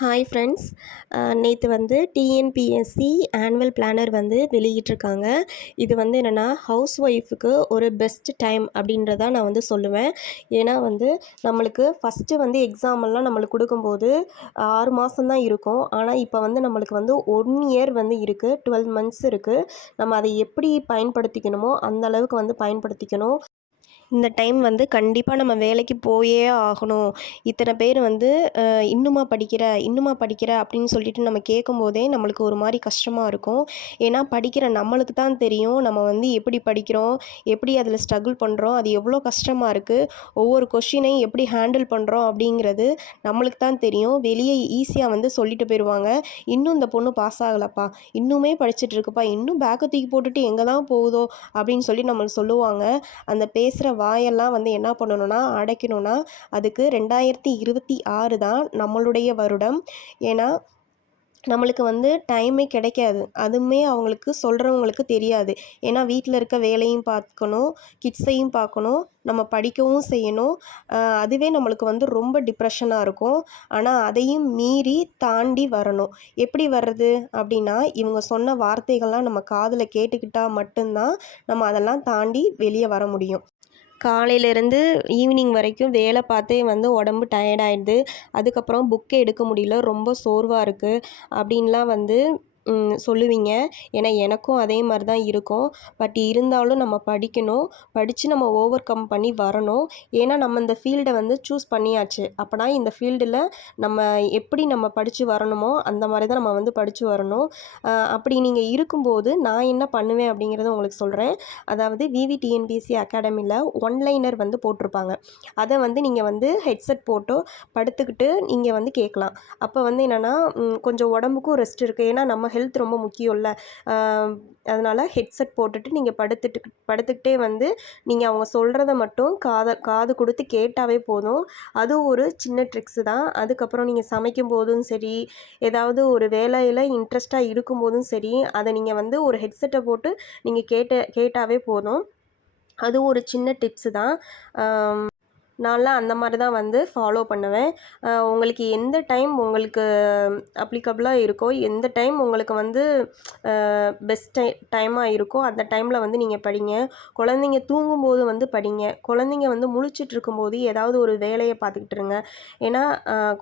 Hi friends, நேற்று வந்து TNPSC annual planar வந்து வெளியிட்டிருக்காங்க. இது வந்து என்னென்னா ஹவுஸ் ஒய்ஃபுக்கு ஒரு பெஸ்ட் டைம் அப்படின்றதான் நான் வந்து சொல்லுவேன். ஏன்னா வந்து நம்மளுக்கு ஃபஸ்ட்டு வந்து எக்ஸாமெல்லாம் நம்மளுக்கு கொடுக்கும்போது 6 மாதம் தான் இருக்கும். ஆனால் இப்போ வந்து நம்மளுக்கு வந்து 1 இயர் வந்து இருக்குது, 12 மந்த்ஸ் இருக்குது. நம்ம அதை எப்படி பயன்படுத்திக்கணுமோ அந்த அளவுக்கு வந்து பயன்படுத்திக்கணும். இந்த டைம் வந்து கண்டிப்பாக நம்ம வேலைக்கு போயே ஆகணும். இத்தனை பேர் வந்து இன்னுமா படிக்கிற அப்படின்னு சொல்லிட்டு நம்ம கேட்கும்போதே நம்மளுக்கு ஒரு மாதிரி கஷ்டமாக இருக்கும். ஏன்னா படிக்கிற நம்மளுக்கு தான் தெரியும் நம்ம வந்து எப்படி படிக்கிறோம், எப்படி அதில் ஸ்ட்ரகிள் பண்ணுறோம், அது எவ்வளோ கஷ்டமாக இருக்குது, ஒவ்வொரு கொஷினையும் எப்படி ஹேண்டில் பண்ணுறோம் அப்படிங்கிறது நம்மளுக்கு தான் தெரியும். வெளியே ஈஸியாக வந்து சொல்லிட்டு போயிடுவாங்க, இன்னும் இந்த பொண்ணு பாஸ் ஆகலப்பா, இன்னுமே படிச்சுட்டு இருக்குப்பா, இன்னும் பேக்கை தூக்கி போட்டுட்டு எங்கே தான் போகுதோ அப்படின்னு சொல்லி நம்மளுக்கு சொல்லுவாங்க. அந்த பேசுகிற வாயெல்லாம் வந்து என்ன பண்ணணும்னா அடைக்கணும்னா அதுக்கு 2026 தான் நம்மளுடைய வருடம். ஏன்னா நம்மளுக்கு வந்து டைமே கிடைக்காது. அதுவுமே அவங்களுக்கு சொல்கிறவங்களுக்கு தெரியாது. ஏன்னா வீட்டில் இருக்க வேலையும் பார்க்கணும், கிட்ஸையும் பார்க்கணும், நம்ம படிக்கவும் செய்யணும். அதுவே நம்மளுக்கு வந்து ரொம்ப டிப்ரெஷனாக இருக்கும். ஆனால் அதையும் மீறி தாண்டி வரணும். எப்படி வர்றது அப்படின்னா, இவங்க சொன்ன வார்த்தைகள்லாம் நம்ம காதில் கேட்டுக்கிட்டால் மட்டும்தான் நம்ம அதெல்லாம் தாண்டி வெளியே வர முடியும். காலையிலேருந்து ஈவினிங் வரைக்கும் வேலை பார்த்தே வந்து உடம்பு டயர்டாயிடுது. அதுக்கப்புறம் புக்கே எடுக்க முடியல, ரொம்ப சோர்வாக இருக்குது அப்படின்லாம் வந்து சொல்லுவீங்க. ஏன்னா எனக்கும் அதே மாதிரி தான் இருக்கும். பட் இருந்தாலும் நம்ம படிக்கணும், படித்து நம்ம ஓவர் கம் பண்ணி வரணும். ஏன்னா நம்ம இந்த ஃபீல்டை வந்து சூஸ் பண்ணியாச்சு. அப்போனா இந்த ஃபீல்டில் நம்ம எப்படி நம்ம படித்து வரணுமோ அந்த மாதிரி தான் நம்ம வந்து படித்து வரணும். அப்படி நீங்கள் இருக்கும்போது நான் என்ன பண்ணுவேன் அப்படிங்கிறத உங்களுக்கு சொல்கிறேன். அதாவது விவிடிஎன்பிஎஸ்சி அகாடமியில் ஒன்லைனர் வந்து போட்டிருப்பாங்க. அதை வந்து நீங்கள் வந்து ஹெட்செட் போட்டோ படுத்துக்கிட்டு நீங்கள் வந்து கேட்கலாம். அப்போ வந்து என்னென்னா கொஞ்சம் உடம்புக்கும் ரெஸ்ட் இருக்குது. ஏன்னா நம்ம ஹெல்த் ரொம்ப முக்கியம்ல. அதனால் ஹெட்செட் போட்டுட்டு நீங்கள் படுத்துக்கிட்டே வந்து நீங்கள் அவங்க சொல்கிறத மட்டும் காது கொடுத்து கேட்டாவே போதும். அது ஒரு சின்ன ட்ரிக்ஸு தான். அதுக்கப்புறம் நீங்கள் சமைக்கும் போதும் சரி, ஏதாவது ஒரு வேலையில் இன்ட்ரெஸ்ட்டாக இருக்கும்போதும் சரி, அதை நீங்கள் வந்து ஒரு ஹெட்செட்டை போட்டு நீங்கள் கேட்டாவே போதும். அது ஒரு சின்ன டிப்ஸு தான். நான்லாம் அந்த மாதிரி தான் வந்து ஃபாலோ பண்ணுவேன். உங்களுக்கு எந்த டைம் உங்களுக்கு அப்ளிகபிளாக இருக்கோ, எந்த டைம் உங்களுக்கு வந்து பெஸ்ட் டைமாக இருக்கோ அந்த டைமில் வந்து நீங்கள் படிங்க. குழந்தைங்க தூங்கும்போது வந்து படிங்க. குழந்தைங்க வந்து முழிச்சிட்ருக்கும்போது ஏதாவது ஒரு வேலையை பார்த்துக்கிட்டு இருங்க. ஏன்னா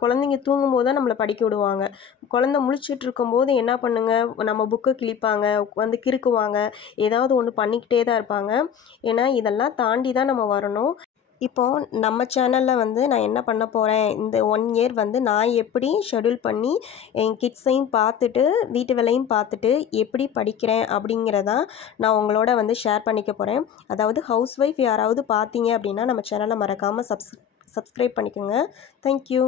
குழந்தைங்க தூங்கும்போது தான் நம்மளை படிக்க விடுவாங்க. குழந்தை முழிச்சிட்ருக்கும்போது என்ன பண்ணுங்க, நம்ம புக்கை கிழிப்பாங்க, வந்து கிறுக்குவாங்க, ஏதாவது ஒன்று பண்ணிக்கிட்டே தான் இருப்பாங்க. ஏன்னா இதெல்லாம் தாண்டி தான் நம்ம வரணும். இப்போது நம்ம சேனலில் வந்து நான் என்ன பண்ண போகிறேன், இந்த 1 இயர் வந்து நான் எப்படி ஷெட்யூல் பண்ணி என் கிட்ஸையும் பார்த்துட்டு வீட்டு வேலையும் பார்த்துட்டு எப்படி படிக்கிறேன் அப்படிங்கிறதான் நான் உங்களோட வந்து ஷேர் பண்ணிக்க போகிறேன். அதாவது ஹவுஸ் ஒய்ஃப் யாராவது பார்த்தீங்க அப்படின்னா நம்ம சேனலை மறக்காமல் சப்ஸ்கிரைப் பண்ணிக்கோங்க. தேங்க்யூ.